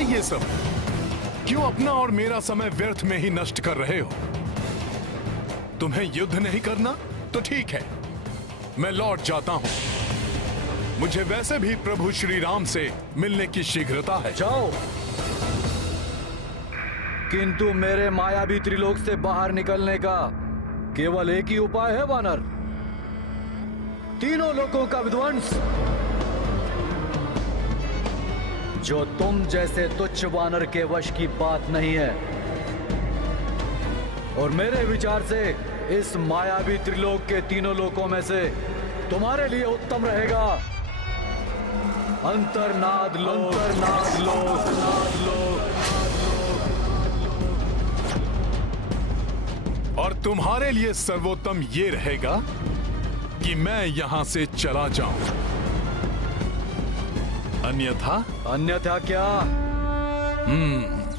है ये सब? क्यों अपना और मेरा समय व्यर्थ में ही नष्ट कर रहे हो? तुम्हें युद्ध नहीं करना तो ठीक है, मैं लौट जाता हूं। मुझे वैसे भी प्रभु श्री राम से मिलने की शीघ्रता है। जाओ, किंतु मेरे मायावी त्रिलोक से बाहर निकलने का केवल एक ही उपाय है वानर, तीनों लोकों का विध्वंस। जो तुम जैसे तुच्छ वानर के वश की बात नहीं है, और मेरे विचार से इस मायावी त्रिलोक के तीनों लोकों में से तुम्हारे लिए उत्तम रहेगा अंतर्नाद लोक। अंतर्नाद लोक, नाद लोक। और तुम्हारे लिए सर्वोत्तम ये रहेगा कि मैं यहां से चला जाऊं। अन्यथा क्या?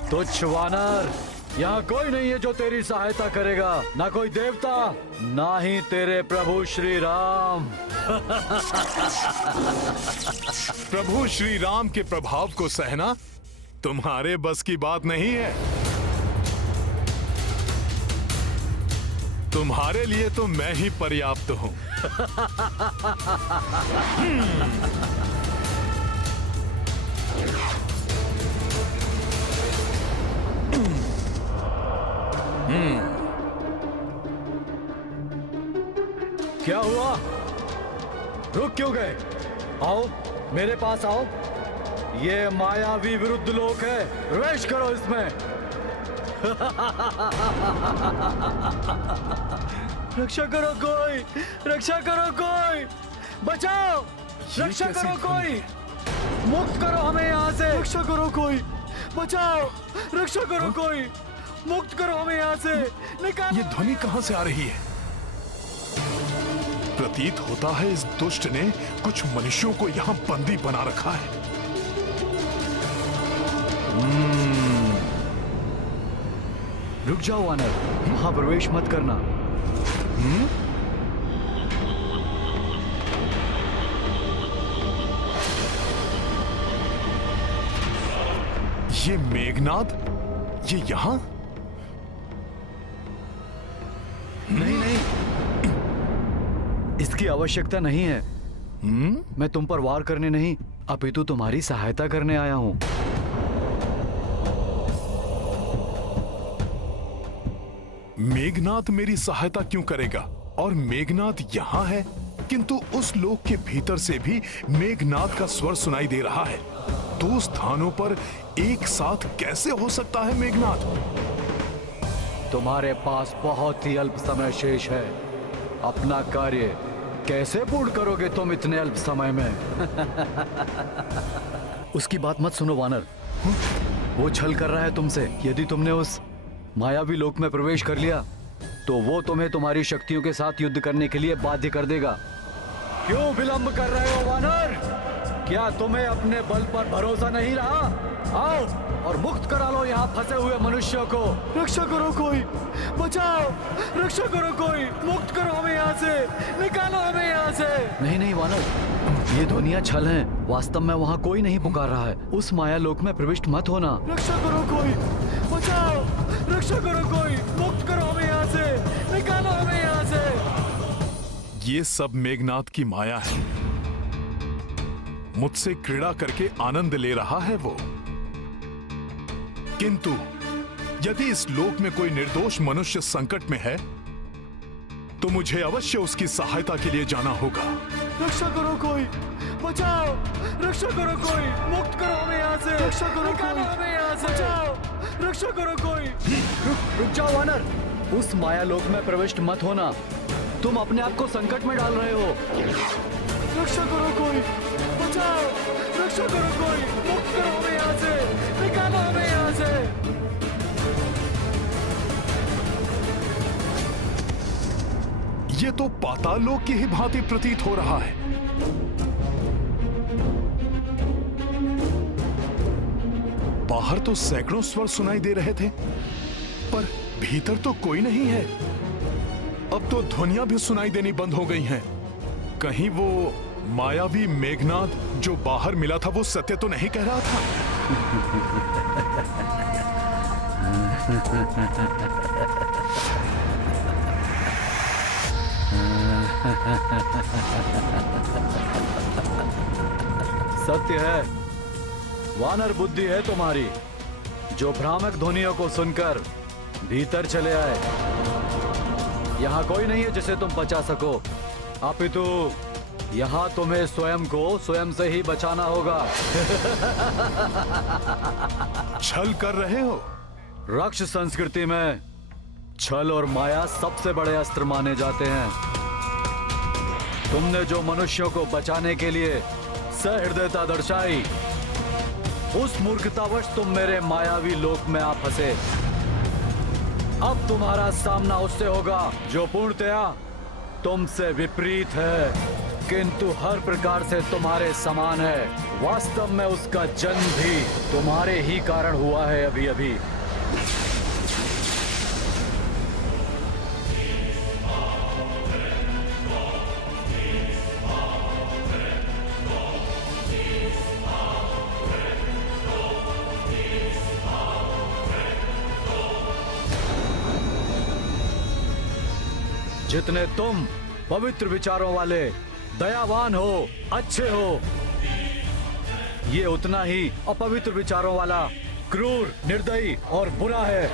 तुच्छ वानर, यहाँ कोई नहीं है जो तेरी सहायता करेगा, ना कोई देवता, ना ही तेरे प्रभु श्री राम। प्रभु श्री राम के प्रभाव को सहना तुम्हारे बस की बात नहीं है। तुम्हारे लिए तो मैं ही पर्याप्त हूं। क्या हुआ? रुक क्यों गए? आओ, मेरे पास आओ। ये मायावी विरुद्ध लोक है, प्रवेश करो इसमें। रक्षा करो कोई, रक्षा करो कोई, बचाओ, रक्षा करो कोई, मुक्त करो हमें यहाँ से। रक्षा करो कोई, बचाओ, रक्षा करो कोई, मुक्त करो हमें यहाँ से, निकालो। ये ध्वनि कहां से आ रही है? प्रतीत होता है इस दुष्ट ने कुछ मनुष्यों को यहां बंदी बना रखा है। रुक जाओ वानर, वहां प्रवेश मत करना। ये मेघनाद, ये यहां? नहीं नहीं, इसकी आवश्यकता नहीं है। मैं तुम पर वार करने नहीं, अपितु तुम्हारी सहायता करने आया हूं। मेघनाद मेरी सहायता क्यों करेगा? और मेघनाद यहां है, किंतु उस लोक के भीतर से भी मेघनाद का स्वर सुनाई दे रहा है। दो स्थानों पर एक साथ कैसे हो सकता है मेघनाद? तुम्हारे पास बहुत ही अल्प समय शेष है। अपना कार्य कैसे पूर्ण करोगे तुम इतने अल्प समय में? उसकी बात मत सुनो वानर, वो छल कर रहा है तुमसे। यदि तुमने उस मायावी लोक में प्रवेश कर लिया तो वो तुम्हें तुम्हारी शक्तियों के साथ युद्ध करने के लिए बाध्य कर देगा। क्यों विलंब कर रहे हो वानर? क्या तुम्हें अपने बल पर भरोसा नहीं रहा? आओ और मुक्त करा लो यहाँ फंसे हुए मनुष्यों को। रक्षा करो कोई, बचाओ, रक्षा करो कोई, मुक्त करो हमें यहाँ से, निकालो हमें यहाँ से। नहीं नहीं वानर, ये ध्वनियाँ छल हैं। वास्तव में वहाँ कोई नहीं पुकार रहा है। उस माया लोक में प्रविष्ट मत होना। रक्षा करो कोई, बचाओ, रक्षा करो कोई, मुक्त करो हमें यहाँ से, निकालो हमें यहाँ से। ये सब मेघनाद की माया है। मुझसे क्रीड़ा करके आनंद ले रहा है वो। किंतु यदि इस लोक में कोई निर्दोष मनुष्य संकट में है तो मुझे अवश्य उसकी सहायता के लिए जाना होगा। रक्षा करो कोई, बचाओ, रक्षा करो कोई, मुक्त करो हमें यहाँ से, रक्षा करो कोई, हमें यहाँ से, बचाओ, रक्षा करो कोई। रुक जाओ वानर, उस माया लोक में प्रविष्ट मत होना। तुम अपने आप को संकट में डाल रहे हो। रक्षा करो कोई, बचाओ, रक्षा करो कोई, मुक्त करो हमें यहाँ से, निकालो हमें यहाँ से। ये तो पाताल लोक की ही भांति प्रतीत हो रहा है। बाहर तो सैकड़ों स्वर सुनाई दे रहे थे, पर भीतर तो कोई नहीं है। अब तो ध्वनियां भी सुनाई देनी बंद हो गई हैं। कहीं वो मायावी मेघनाद जो बाहर मिला था वो सत्य तो नहीं कह रहा था? सत्य है, वानर बुद्धि है तुम्हारी, जो भ्रामक ध्वनियों को सुनकर भीतर चले आए। यहाँ कोई नहीं है जिसे तुम बचा सको, अपितु यहाँ तुम्हें स्वयं को स्वयं से ही बचाना होगा। छल कर रहे हो? रक्ष संस्कृति में छल और माया सबसे बड़े अस्त्र माने जाते हैं। तुमने जो मनुष्यों को बचाने के लिए सहृदयता दर्शाई, उस मूर्खतावश तुम मेरे मायावी लोक में आ फंसे। अब तुम्हारा सामना उससे होगा जो पूर्णतया तुमसे विपरीत है, किंतु हर प्रकार से तुम्हारे समान है। वास्तव में उसका जन्म भी तुम्हारे ही कारण हुआ है अभी अभी। जितने तुम पवित्र विचारों वाले, दयावान हो, अच्छे हो, ये उतना ही अपवित्र विचारों वाला, क्रूर, निर्दयी और बुरा है।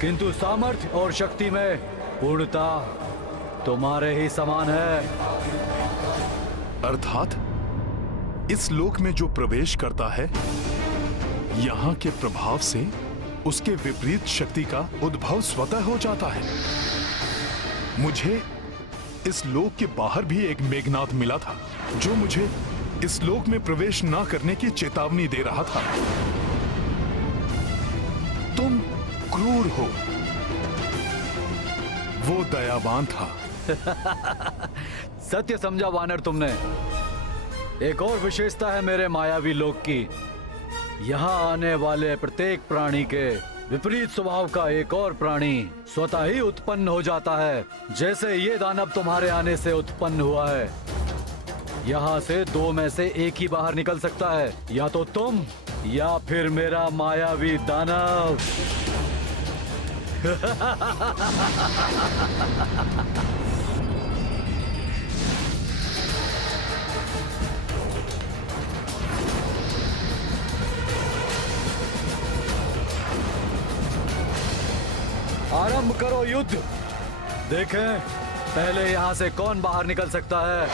किंतु सामर्थ्य और शक्ति में पूर्णता तुम्हारे ही समान है। अर्थात इस लोक में जो प्रवेश करता है, यहाँ के प्रभाव से उसके विपरीत शक्ति का उद्भव स्वतः हो जाता है। मुझे इस लोक के बाहर भी एक मेघनाद मिला था, जो मुझे इस लोक में प्रवेश ना करने की चेतावनी दे रहा था। तुम क्रूर हो, वो दयावान था। सत्य समझा वानर तुमने। एक और विशेषता है मेरे मायावी लोक की। यहाँ आने वाले प्रत्येक प्राणी के विपरीत स्वभाव का एक और प्राणी स्वतः ही उत्पन्न हो जाता है, जैसे ये दानव तुम्हारे आने से उत्पन्न हुआ है। यहाँ से दो में से एक ही बाहर निकल सकता है, या तो तुम या फिर मेरा मायावी दानव। आरंभ करो युद्ध। देखें पहले यहाँ से कौन बाहर निकल सकता है।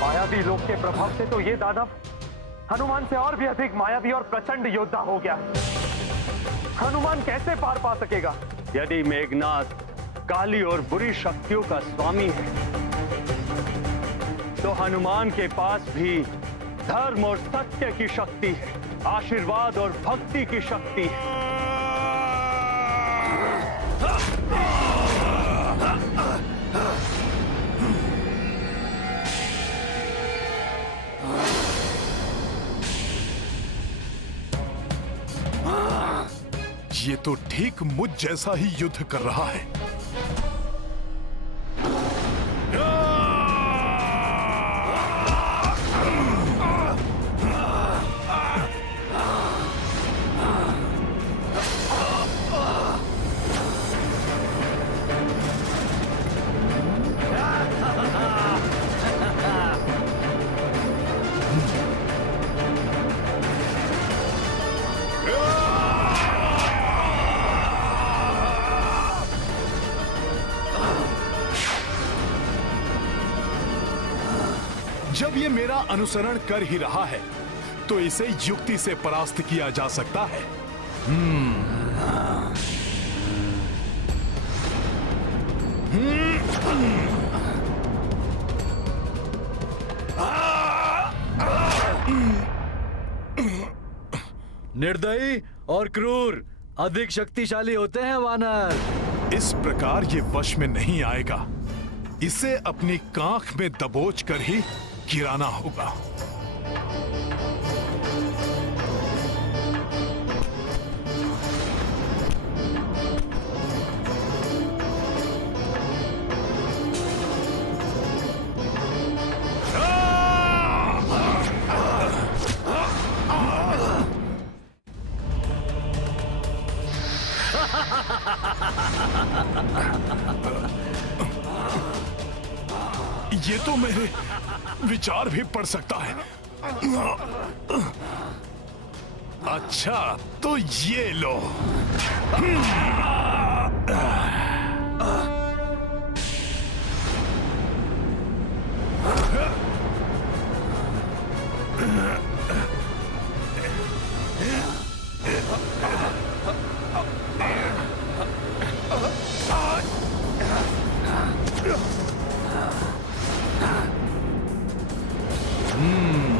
मायावी लोक के प्रभाव से तो ये दानव हनुमान से और भी अधिक मायावी और प्रचंड योद्धा हो गया। हनुमान कैसे पार पा सकेगा? यदि मेघनाद काली और बुरी शक्तियों का स्वामी है, तो हनुमान के पास भी धर्म और सत्य की शक्ति है, आशीर्वाद और भक्ति की शक्ति है। ये तो ठीक मुझ जैसा ही युद्ध कर रहा है। जब ये मेरा अनुसरण कर ही रहा है तो इसे युक्ति से परास्त किया जा सकता है। निर्दयी और क्रूर अधिक शक्तिशाली होते हैं वानर। इस प्रकार ये वश में नहीं आएगा। इसे अपनी कांख में दबोच कर ही गिराना होगा। ये तो मेरे विचार भी पढ़ सकता है। अच्छा तो ये लो।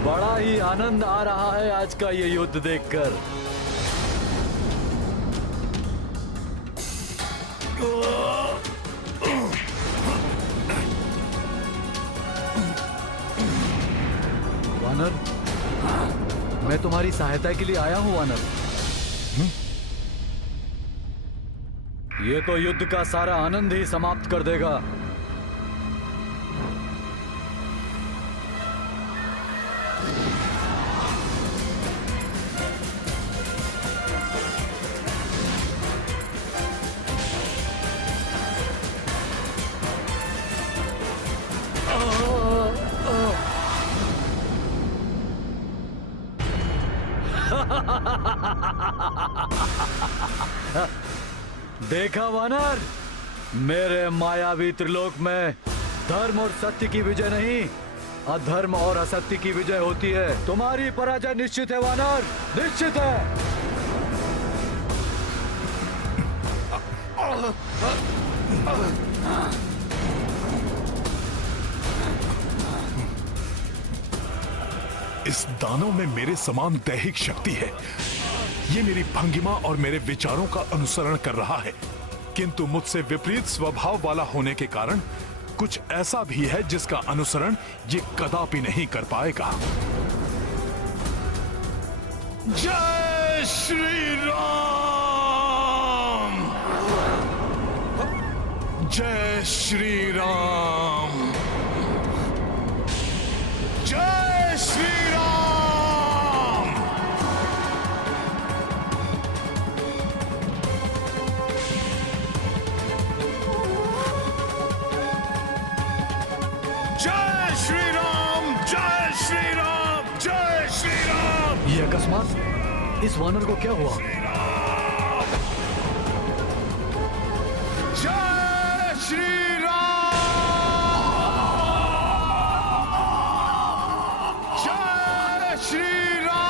बड़ा ही आनंद आ रहा है आज का ये युद्ध देखकर। वानर, मैं तुम्हारी सहायता के लिए आया हूं वानर। ये तो युद्ध का सारा आनंद ही समाप्त कर देगा। देखा वानर, मेरे मायावी त्रिलोक में धर्म और सत्य की विजय नहीं, अधर्म और असत्य की विजय होती है। तुम्हारी पराजय निश्चित है वानर, निश्चित है। इस दानव में मेरे समान दैहिक शक्ति है। ये मेरी भंगिमा और मेरे विचारों का अनुसरण कर रहा है, किंतु मुझसे विपरीत स्वभाव वाला होने के कारण कुछ ऐसा भी है जिसका अनुसरण ये कदापि नहीं कर पाएगा। जय श्री राम! जय श्री राम! जय श्री राम! जय श्री राम! जय श्री राम! जय श्री राम! ये अकस्मात इस वानर को क्या हुआ? जय श्री राम! जय श्री राम!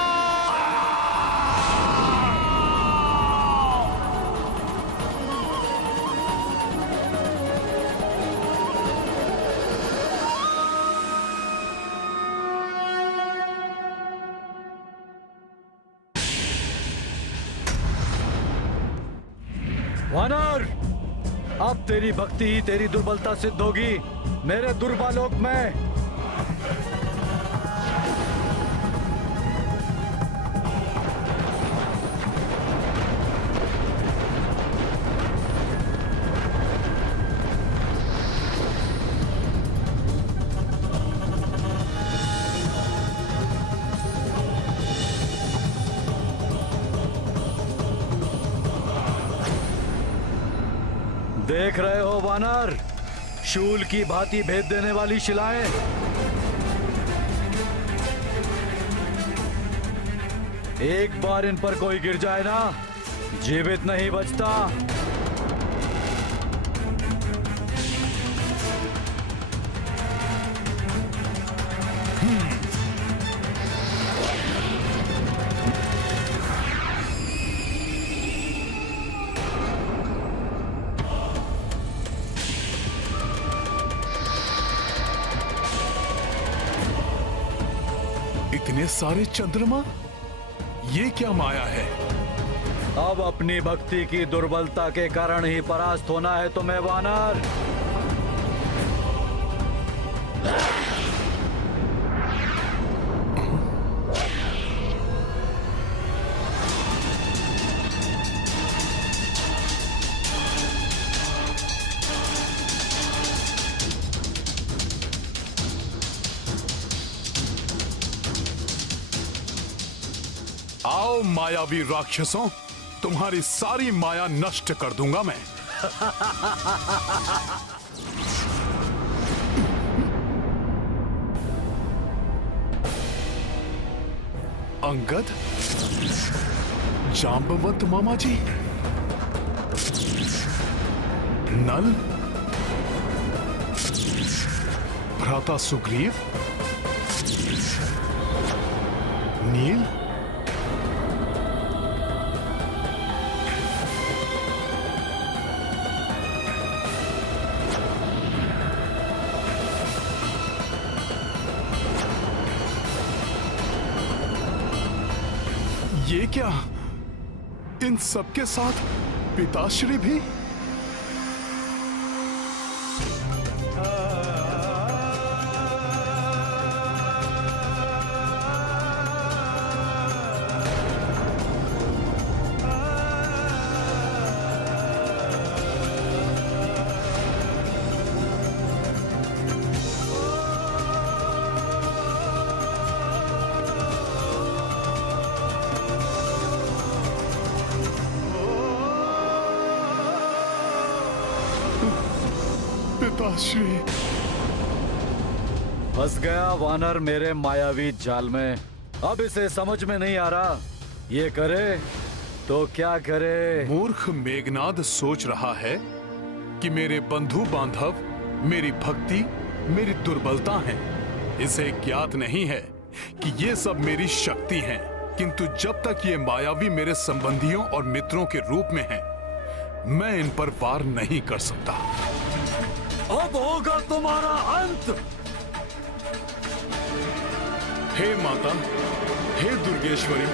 वानर, अब तेरी भक्ति ही तेरी दुर्बलता सिद्ध होगी मेरे दुर्बालोक में। देख रहे हो वानर, शूल की भांति भेद देने वाली शिलाएं। एक बार इन पर कोई गिर जाए ना, जीवित नहीं बचता। इतने सारे चंद्रमा, ये क्या माया है? अब अपनी भक्ति की दुर्बलता के कारण ही परास्त होना है तुम्हें वानर। आओ मायावी राक्षसों, तुम्हारी सारी माया नष्ट कर दूंगा मैं। अंगद, जांबवंत मामा जी, नल, भ्राता सुग्रीव, नील, ये क्या? इन सबके साथ पिताश्री भी? पिताश्री, फंस गया वानर मेरे मायावी जाल में। अब इसे समझ में नहीं आ रहा ये करे तो क्या करे। मूर्ख मेघनाद सोच रहा है कि मेरे बंधु बांधव मेरी भक्ति, मेरी दुर्बलता हैं। इसे ज्ञात नहीं है कि ये सब मेरी शक्ति हैं। किंतु जब तक ये मायावी मेरे संबंधियों और मित्रों के रूप में हैं, मैं इन पर वार नहीं कर सकता। अब होगा तुम्हारा अंत। हे माता, हे दुर्गेश्वरी,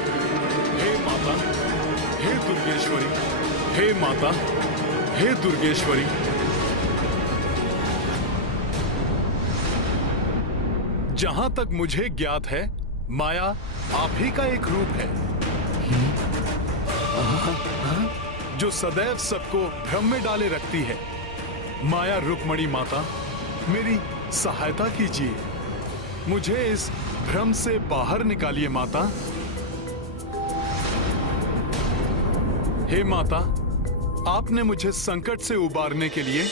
हे माता, हे दुर्गेश्वरी, हे माता, हे दुर्गेश्वरी। जहां तक मुझे ज्ञात है, माया आप ही का एक रूप है जो सदैव सबको भ्रम में डाले रखती है। माया रुक्मणी माता, मेरी सहायता कीजिए, मुझे इस भ्रम से बाहर निकालिए माता। हे माता, आपने मुझे संकट से उबारने के लिए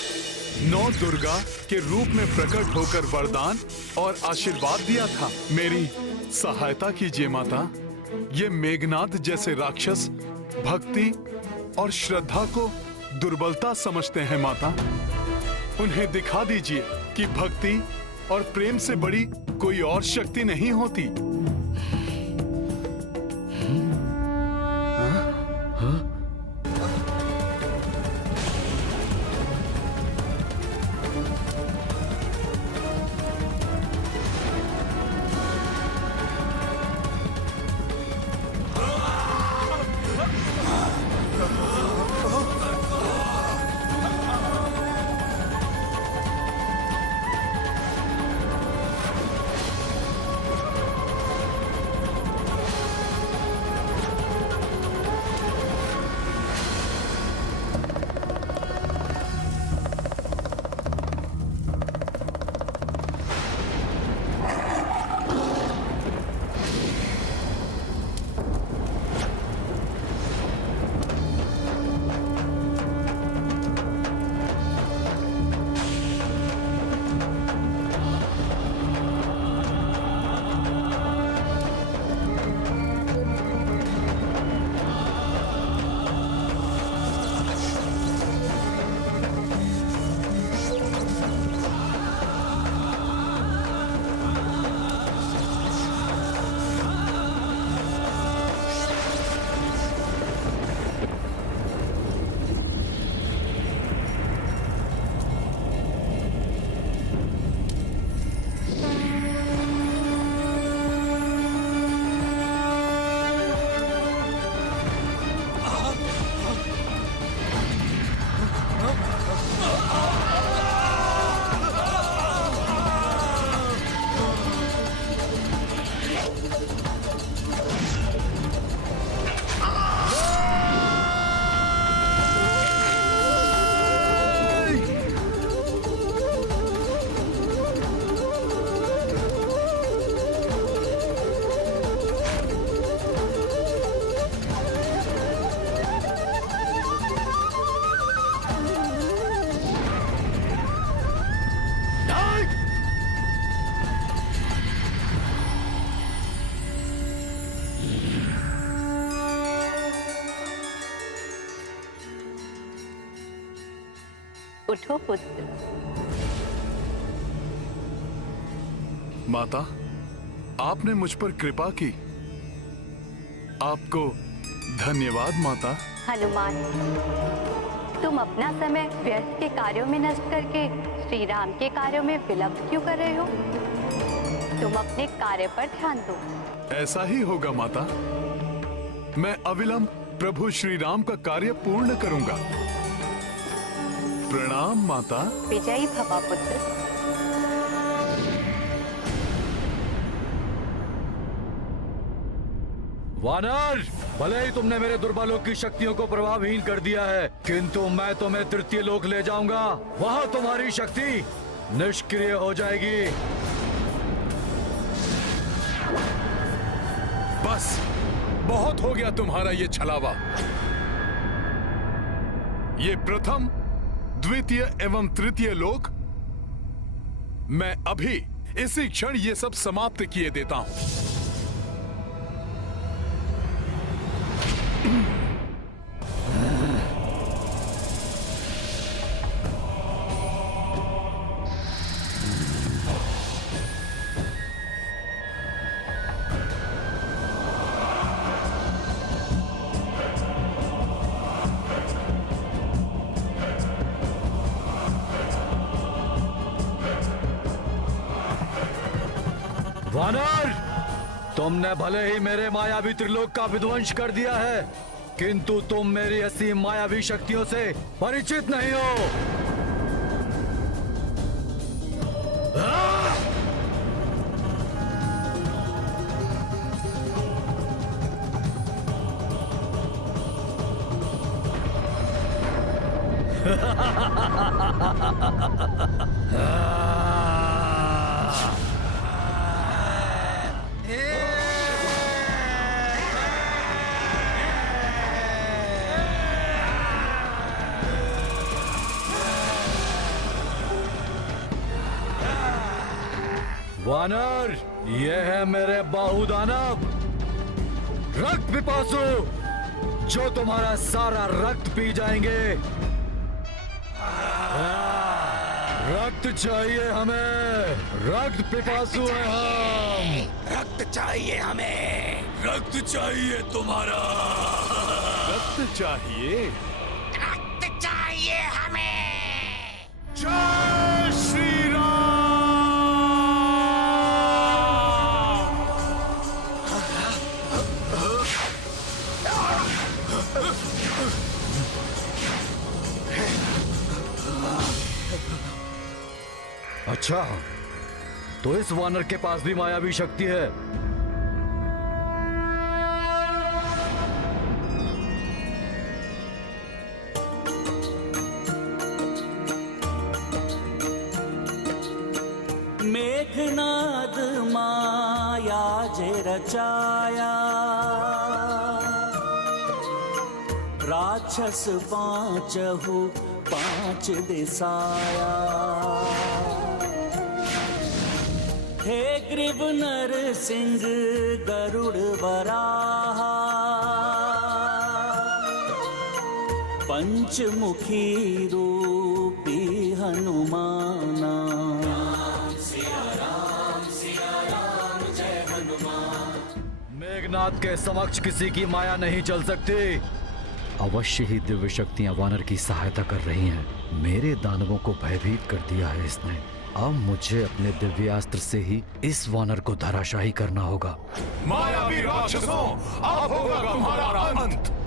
9 दुर्गा के रूप में प्रकट होकर वरदान और आशीर्वाद दिया था। मेरी सहायता कीजिए माता। ये मेघनाद जैसे राक्षस भक्ति और श्रद्धा को दुर्बलता समझते हैं माता। उन्हें दिखा दीजिए कि भक्ति और प्रेम से बड़ी कोई और शक्ति नहीं होती। उठो पुत्र। माता, आपने मुझ पर कृपा की। आपको धन्यवाद माता। हनुमान, तुम अपना समय व्यर्थ के कार्यों में नष्ट करके श्री राम के कार्यों में विलंब क्यों कर रहे हो? तुम अपने कार्य पर ध्यान दो। ऐसा ही होगा माता। मैं अविलंब प्रभु श्री राम का कार्य पूर्ण करूंगा। प्रणाम माता। विजयी भवा पुत्र। वानर, भले ही तुमने मेरे दुर्बलों की शक्तियों को प्रभावहीन कर दिया है, किंतु मैं तुम्हें तृतीय लोक ले जाऊंगा। वहां तुम्हारी शक्ति निष्क्रिय हो जाएगी। बस बहुत हो गया तुम्हारा ये छलावा। ये प्रथम, द्वितीय एवं तृतीय लोक मैं अभी इसी क्षण ये सब समाप्त किए देता हूं। वानर, तुमने भले ही मेरे मायावी त्रिलोक का विध्वंस कर दिया है, किंतु तुम मेरी असीम मायावी शक्तियों से परिचित नहीं हो। वानर, ये है मेरे बाहुदानव, रक्त पिपासु, जो तुम्हारा सारा रक्त पी जाएंगे। रक्त चाहिए हमें, रक्त पिपासु हैं हम। रक्त चाहिए हमें। रक्त चाहिए तुम्हारा। रक्त चाहिए। रक्त चाहिए हमें। जय श्री राम। अच्छा, तो इस वानर के पास भी मायावी शक्ति है। मेघनाद माया जे रचाया, राक्षस पांचहु पांच दिसाया। हे ग्रीव नर सिंह गरुड़ वराहा, पंचमुखी रूपी हनुमाना। मेघनाथ के समक्ष किसी की माया नहीं चल सकती। अवश्य ही दिव्य शक्तियां वानर की सहायता कर रही हैं। मेरे दानवों को भयभीत कर दिया है इसने। अब मुझे अपने दिव्यास्त्र से ही इस वानर को धराशाही करना होगा। मायावी राक्षसों, अब होगा तुम्हारा अंत।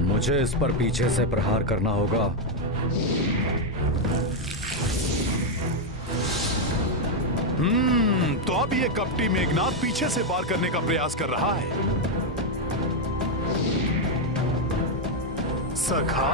मुझे इस पर पीछे से प्रहार करना होगा। तो अब ये कपटी मेघनाथ पीछे से वार करने का प्रयास कर रहा है। सखा,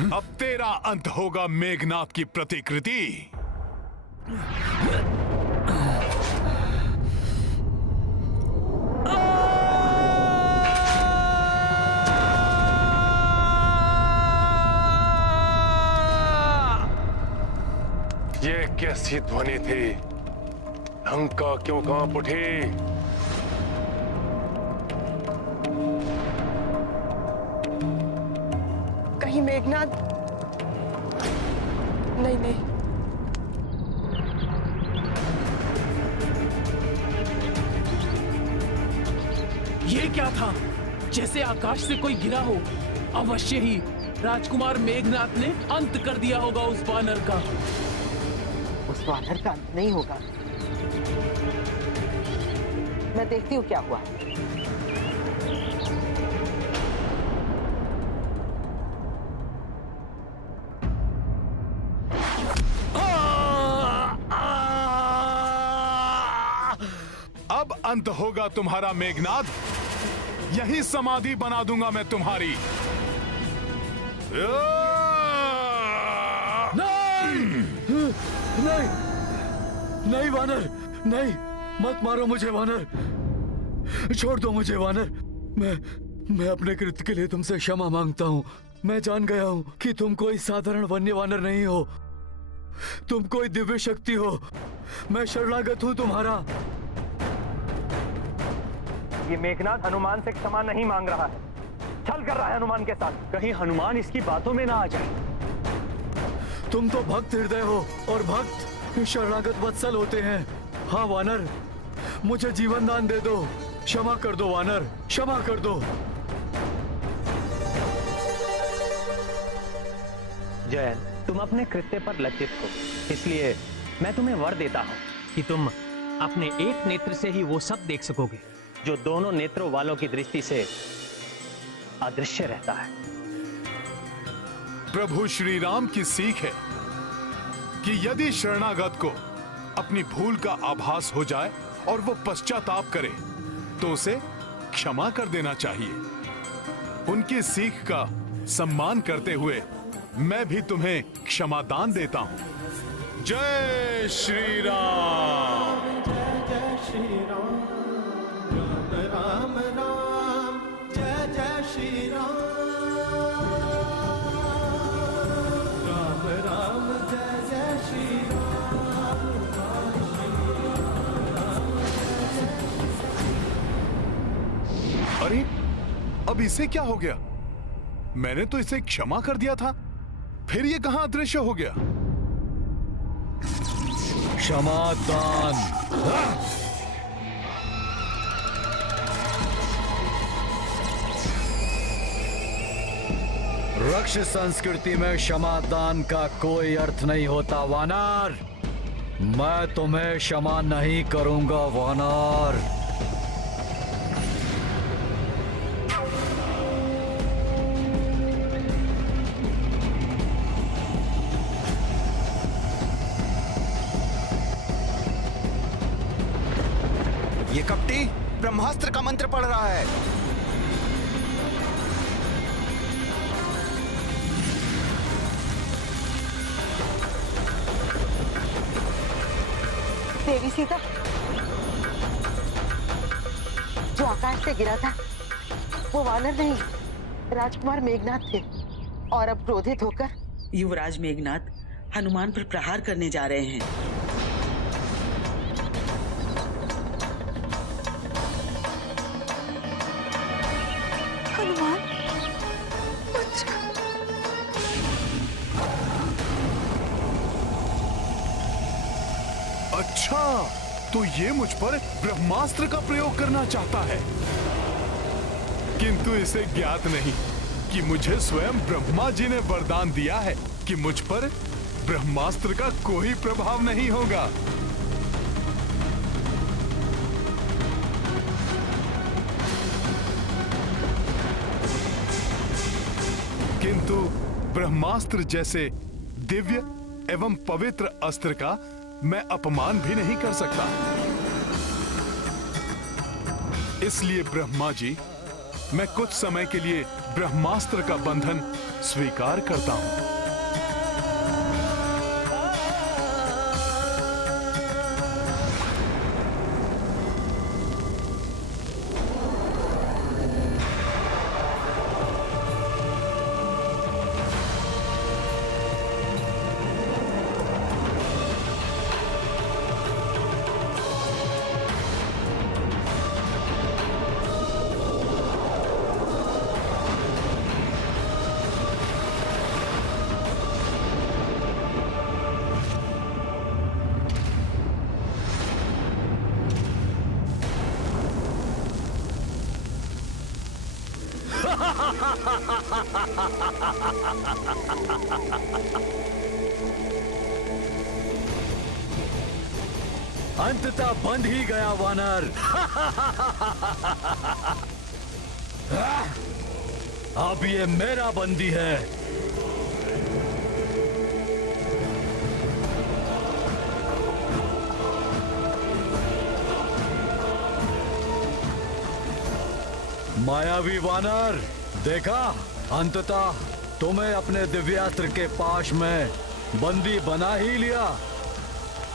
अब तेरा अंत होगा मेघनाद की प्रतिकृति। ये कैसी ध्वनि थी? लंका क्यों कांप उठी? कहीं मेघनाद? नहीं नहीं, ये क्या था? जैसे आकाश से कोई गिरा हो। अवश्य ही राजकुमार मेघनाद ने अंत कर दिया होगा उस वानर का। उस वानर का अंत नहीं होगा। मैं देखती हूँ क्या हुआ। अब अंत होगा तुम्हारा मेघनाद। यही समाधि बना दूंगा मैं तुम्हारी। नहीं नहीं वानर, नहीं, मत मारो मुझे वानर, छोड़ दो मुझे वानर। मैं अपने कृत्य के लिए तुमसे क्षमा मांगता हूँ। मैं जान गया हूँ कि तुम कोई साधारण वन्य वानर नहीं हो, तुम कोई दिव्य शक्ति हो। मैं शरणागत हूँ तुम्हारा। ये मेघनाद हनुमान से क्षमा नहीं मांग रहा है, छल कर रहा है हनुमान के साथ। कहीं हनुमान इसकी बातों में ना आ जाए। तुम तो भक्त हृदय हो और भक्त शरणागत वत्सल होते हैं। हाँ वानर, मुझे जीवन दान दे दो, क्षमा कर दो वानर, क्षमा कर दो। जयन, तुम अपने कृत्य पर लज्जित हो, इसलिए मैं तुम्हें वर देता हूँ कि तुम अपने एक नेत्र से ही वो सब देख सकोगे जो दोनों नेत्रों वालों की दृष्टि से अदृश्य रहता है। प्रभु श्री राम की सीख है कि यदि शरणागत को अपनी भूल का आभास हो जाए और वो पश्चाताप करे तो उसे क्षमा कर देना चाहिए। उनकी सीख का सम्मान करते हुए मैं भी तुम्हें क्षमा दान देता हूं। जय श्री राम। जय श्री राम, राम राम राम, जय जय श्री राम, राम राम जय जय श्री राम, अरे अब इसे क्या हो गया? मैंने तो इसे क्षमा कर दिया था, फिर ये कहां अदृश्य हो गया? क्षमादान। रक्ष संस्कृति में क्षमादान का कोई अर्थ नहीं होता वानर। मैं तुम्हें क्षमा नहीं करूंगा वानर। ये कपटी ब्रह्मास्त्र का मंत्र पढ़ रहा है। देवी सीता, जो आकाश से गिरा था वो वानर नहीं, राजकुमार मेघनाद थे। और अब क्रोधित होकर युवराज मेघनाद हनुमान पर प्रहार करने जा रहे हैं। हनुमान, अच्छा, तो ये मुझ पर ब्रह्मास्त्र का प्रयोग करना चाहता है, किंतु इसे ज्ञात नहीं कि मुझे स्वयं ब्रह्मा जी ने वरदान दिया है कि मुझ पर ब्रह्मास्त्र का कोई प्रभाव नहीं होगा। किंतु ब्रह्मास्त्र जैसे दिव्य एवं पवित्र अस्त्र का मैं अपमान भी नहीं कर सकता। इसलिए ब्रह्मा जी मैं कुछ समय के लिए ब्रह्मास्त्र का बंधन स्वीकार करता हूं। अंततः बंध ही गया वानर। अब ये मेरा बंदी है। मायावी वानर, देखा, अंततः तुम्हें अपने दिव्यास्त्र के पाश में बंदी बना ही लिया।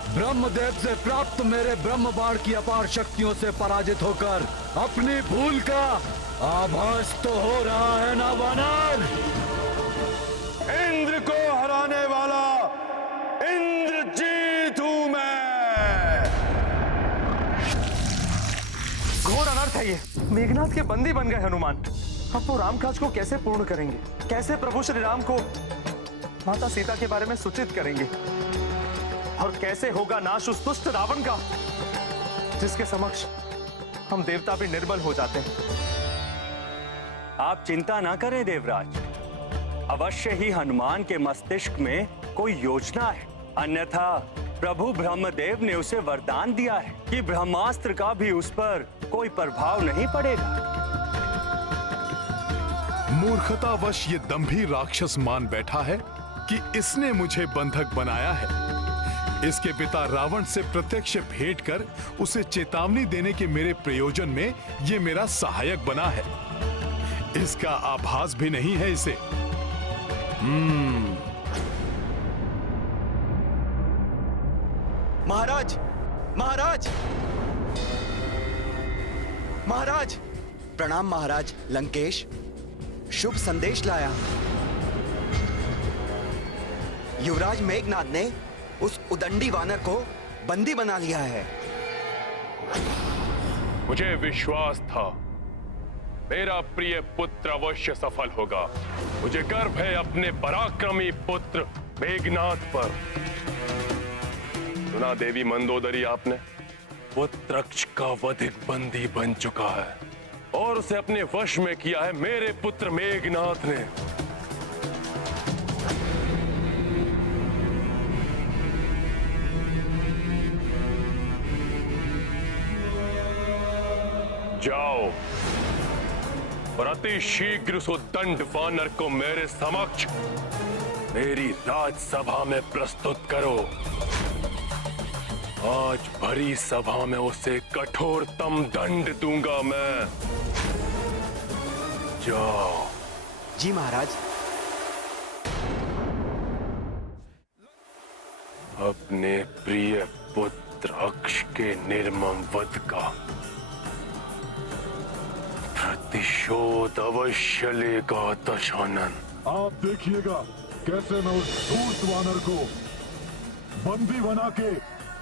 ब्रह्मदेव से प्राप्त मेरे ब्रह्म बाण की अपार शक्तियों से पराजित होकर अपनी भूल का आभास तो हो रहा है ना वानर? इंद्र को हराने वाला इंद्रजीत हूं मैं। घोर अनर्थ है ये। मेघनाथ के बंदी बन गए हनुमान। अब वो रामकाज को कैसे पूर्ण करेंगे? कैसे प्रभु श्री राम को माता सीता के बारे में सूचित करेंगे? और कैसे होगा नाश उस दुष्ट रावण का, जिसके समक्ष हम देवता भी निर्बल हो जाते हैं। आप चिंता ना करें देवराज, अवश्य ही हनुमान के मस्तिष्क में कोई योजना है। अन्यथा प्रभु ब्रह्मदेव ने उसे वरदान दिया है कि ब्रह्मास्त्र का भी उस पर कोई प्रभाव नहीं पड़ेगा। मूर्खतावश ये दंभी राक्षस मान बैठा है कि इसने मुझे बंधक बनाया है। इसके पिता रावण से प्रत्यक्ष भेंट कर उसे चेतावनी देने के मेरे प्रयोजन में ये मेरा सहायक बना है। इसका आभास भी नहीं है इसे। महाराज, महाराज, महाराज, प्रणाम महाराज। लंकेश शुभ संदेश लाया। युवराज मेघनाद ने उस उदंडी वानर को बंदी बना लिया है। मुझे विश्वास था मेरा प्रिय पुत्र अवश्य सफल होगा। मुझे गर्व है अपने पराक्रमी पुत्र मेघनाद पर। सुना देवी मंदोदरी आपने? वो तृक्ष का वधिक बंदी बन चुका है और उसे अपने वश में किया है मेरे पुत्र मेघनाद ने। जाओ और अति शीघ्र उस दंड वानर को मेरे समक्ष मेरी राजसभा में प्रस्तुत करो। आज भरी सभा में उसे कठोरतम दंड दूंगा मैं। जाओ। जी महाराज। अपने प्रिय पुत्र अक्ष के निर्मम वध का प्रतिशोध अवश्य लेगा दशानन। आप देखिएगा कैसे मैं उस धूर्त वानर को बंदी बना के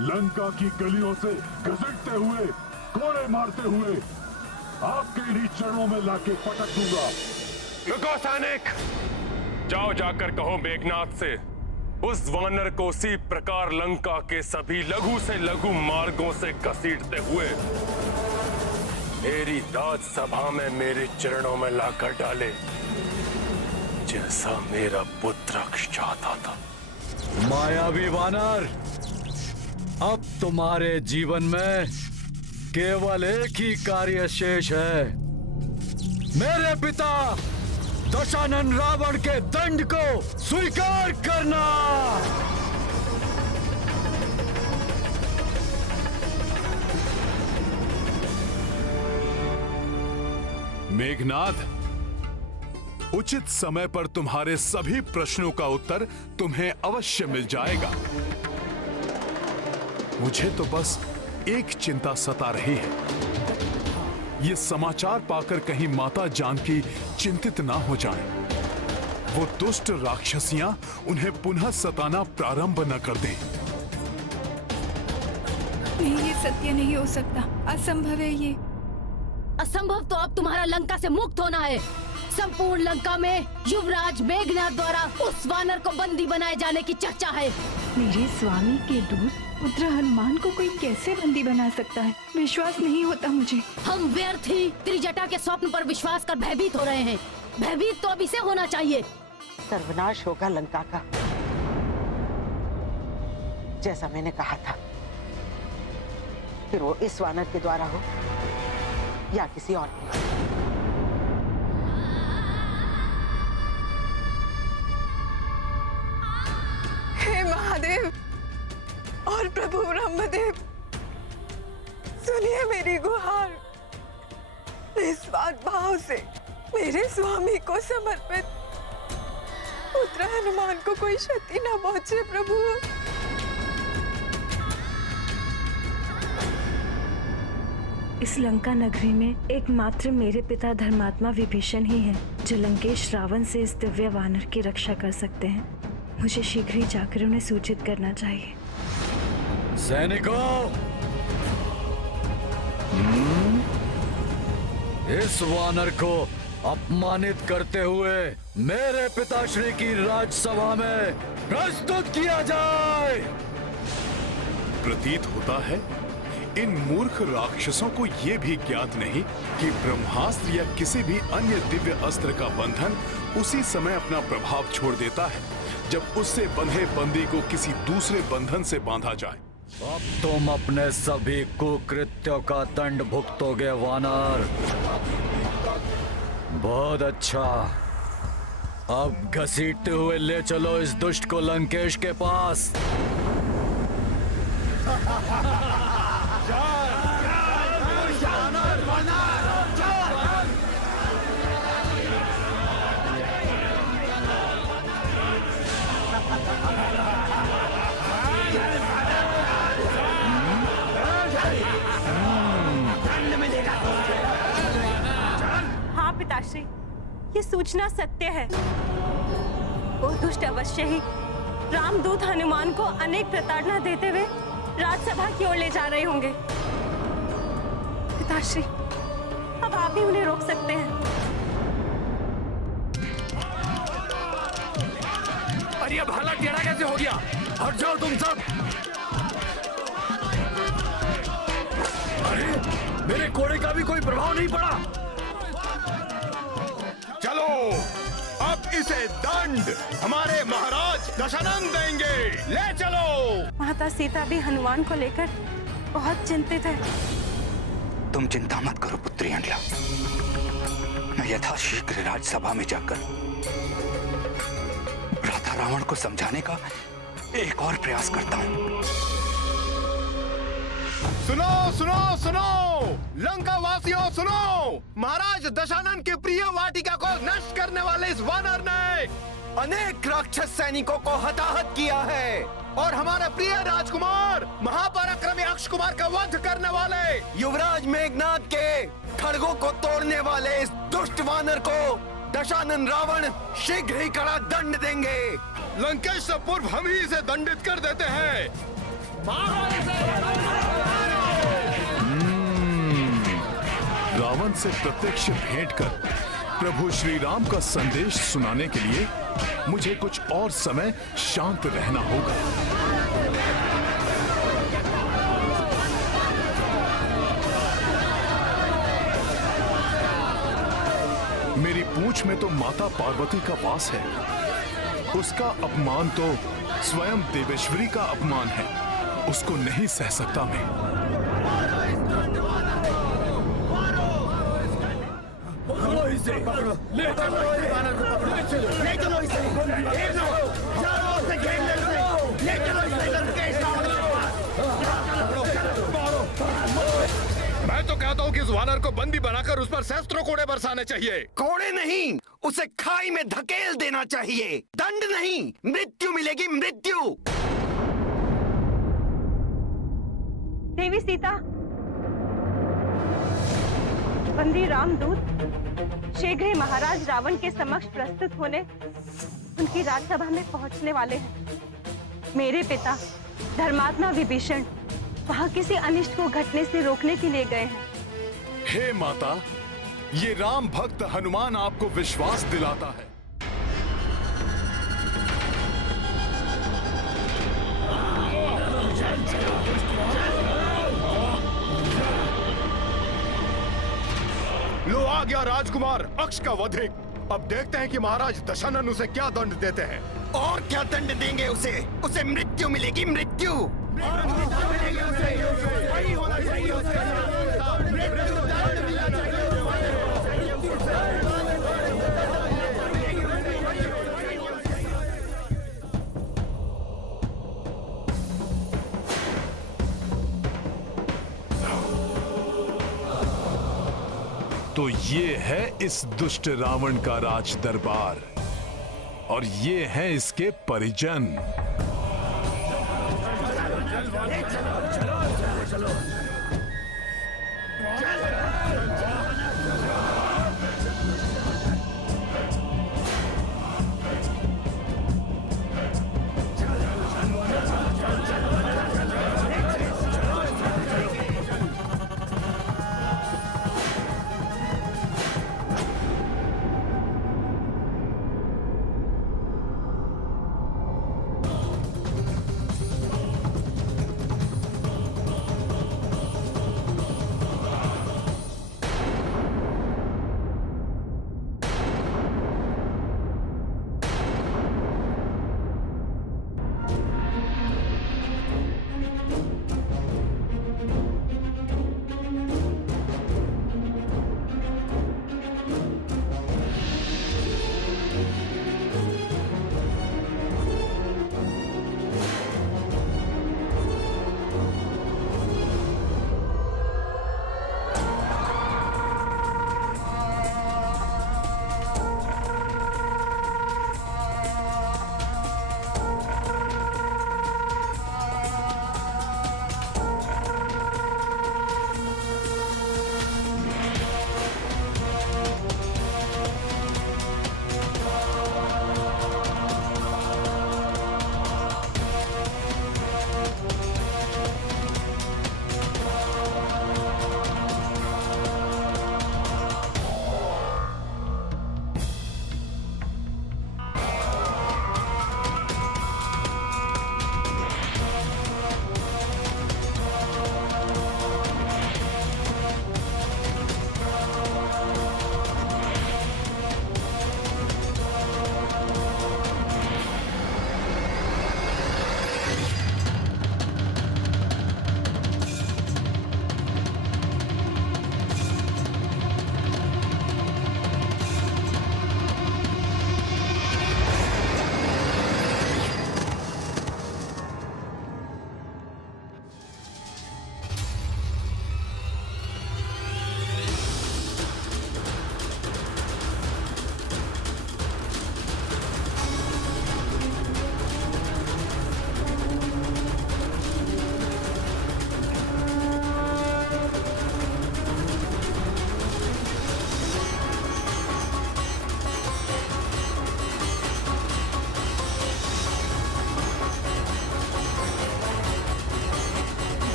लंका की गलियों से घसीटते हुए, कोड़े मारते हुए आपके इन्हीं चरणों में लाके पटक दूंगा। रुको सैनिक, जाओ जाकर कहो मेघनाद से उस वानर को उसी प्रकार लंका के सभी लघु से लघु मार्गों से घसीटते हुए मेरी राजसभा में मेरे चरणों में लाकर डाले, जैसा मेरा पुत्र अक्ष चाहता था। मायावी वानर, अब तुम्हारे जीवन में केवल एक ही कार्य शेष है। मेरे पिता दशानन रावण के दंड को स्वीकार करना। मेघनाद, उचित समय पर तुम्हारे सभी प्रश्नों का उत्तर तुम्हें अवश्य मिल जाएगा। मुझे तो बस एक चिंता सता रही है। ये समाचार पाकर कहीं माता जानकी चिंतित ना हो जाएं। वो दुष्ट राक्षसियां उन्हें पुनः सताना प्रारंभ न कर दें। नहीं, ये सत्य नहीं हो सकता, असंभव है ये। असंभव तो अब तुम्हारा लंका से मुक्त होना है। संपूर्ण लंका में युवराज मेघनाद द्वारा उस वानर को बंदी बनाए जाने की चर्चा है। मेरे स्वामी के दूत पुत्र हनुमान को कोई कैसे बंदी बना सकता है? विश्वास नहीं होता मुझे। हम व्यर्थ ही त्रिजटा के स्वप्न पर विश्वास कर भयभीत हो रहे हैं। भयभीत तो अभी से होना चाहिए। सर्वनाश होगा लंका का, जैसा मैंने कहा था। फिर वो इस वानर के द्वारा हो या किसी और के। हे महादेव और प्रभु ब्रह्मदेव, सुनिए मेरी गुहार। निस्वार्थ भाव से मेरे स्वामी को समर्पित पुत्र हनुमान को कोई क्षति न पहुंचे प्रभु। इस लंका नगरी में एकमात्र मेरे पिता धर्मात्मा विभीषण ही हैं, जो लंकेश रावण से इस दिव्य वानर की रक्षा कर सकते हैं। मुझे शीघ्र ही जाकर उन्हें सूचित करना चाहिए। सैनिकों, इस वानर को अपमानित करते हुए मेरे पिताश्री की राजसभा में प्रस्तुत किया जाए। प्रतीत होता है इन मूर्ख राक्षसों को यह भी ज्ञात नहीं कि ब्रह्मास्त्र या किसी भी अन्य दिव्य अस्त्र का बंधन उसी समय अपना प्रभाव छोड़ देता है जब उससे बंधे बंदी को किसी दूसरे बंधन से बांधा जाए। अब तुम अपने सभी कुकृत्यों का दंड भुगतोगे वानर। बहुत अच्छा, अब घसीटते हुए ले चलो इस दुष्ट को लंकेश के पास। हाँ पिताश्री, ये सूचना सत्य है। वो दुष्ट अवश्य ही रामदूत हनुमान को अनेक प्रताड़ना देते हुए राजसभा की ओर ले जा रहे होंगे। पिताश्री, अब आप ही उन्हें रोक सकते हैं। अरे अब हालत टेढ़ा कैसे हो गया? हट जाओ तुम सब। अरे मेरे घोड़े का भी कोई प्रभाव नहीं पड़ा। चलो, अब इसे दंड हमारे महाराज दशानंद देंगे। ले चलो। माता सीता भी हनुमान को लेकर बहुत चिंतित है। तुम चिंता मत करो पुत्री अंडला। मैं यथाशीघ्र राजसभा में जाकर भ्राता रावण को समझाने का एक और प्रयास करता हूँ। सुनो सुनो सुनो, लंका वासियों सुनो। महाराज दशानन की प्रिय वाटिका को नष्ट करने वाले इस वानर ने अनेक राक्षस सैनिकों को हताहत किया है और हमारे प्रिय राजकुमार महापराक्रमी अक्ष कुमार का वध करने वाले युवराज मेघनाद के खड़गों को तोड़ने वाले इस दुष्ट वानर को दशानन रावण शीघ्र ही कड़ा दंड देंगे। लंकेश से पूर्व हम ही इसे दंडित कर देते हैं। रावण से प्रत्यक्ष भेंट कर प्रभु श्री राम का संदेश सुनाने के लिए मुझे कुछ और समय शांत रहना होगा। मेरी पूंछ में तो माता पार्वती का वास है। उसका अपमान तो स्वयं देवेश्वरी का अपमान है। उसको नहीं सह सकता मैं। मैं तो कहता हूँ कि इस वानर को बंदी बनाकर और उस पर सहस्त्रों कोड़े बरसाने चाहिए। कोड़े नहीं, उसे खाई में धकेल देना चाहिए। दंड नहीं, मृत्यु मिलेगी, मृत्यु। देवी सीता, बंदी रामदूत शीघ्र ही महाराज रावण के समक्ष प्रस्तुत होने उनकी राजसभा में पहुंचने वाले हैं। मेरे पिता धर्मात्मा विभीषण वहां किसी अनिष्ट को घटने से रोकने के लिए गए हैं। हे माता, ये राम भक्त हनुमान आपको विश्वास दिलाता है। लो आ गया राजकुमार अक्ष का वधिक। अब देखते हैं कि महाराज दशानन उसे क्या दंड देते हैं। और क्या दंड देंगे उसे? उसे मृत्यु मिलेगी, मृत्यु। वही होना चाहिए उसका। तो ये है इस दुष्ट रावण का राज दरबार और ये हैं इसके परिजन।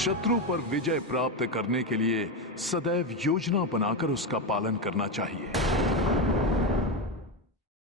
शत्रु पर विजय प्राप्त करने के लिए सदैव योजना बनाकर उसका पालन करना चाहिए।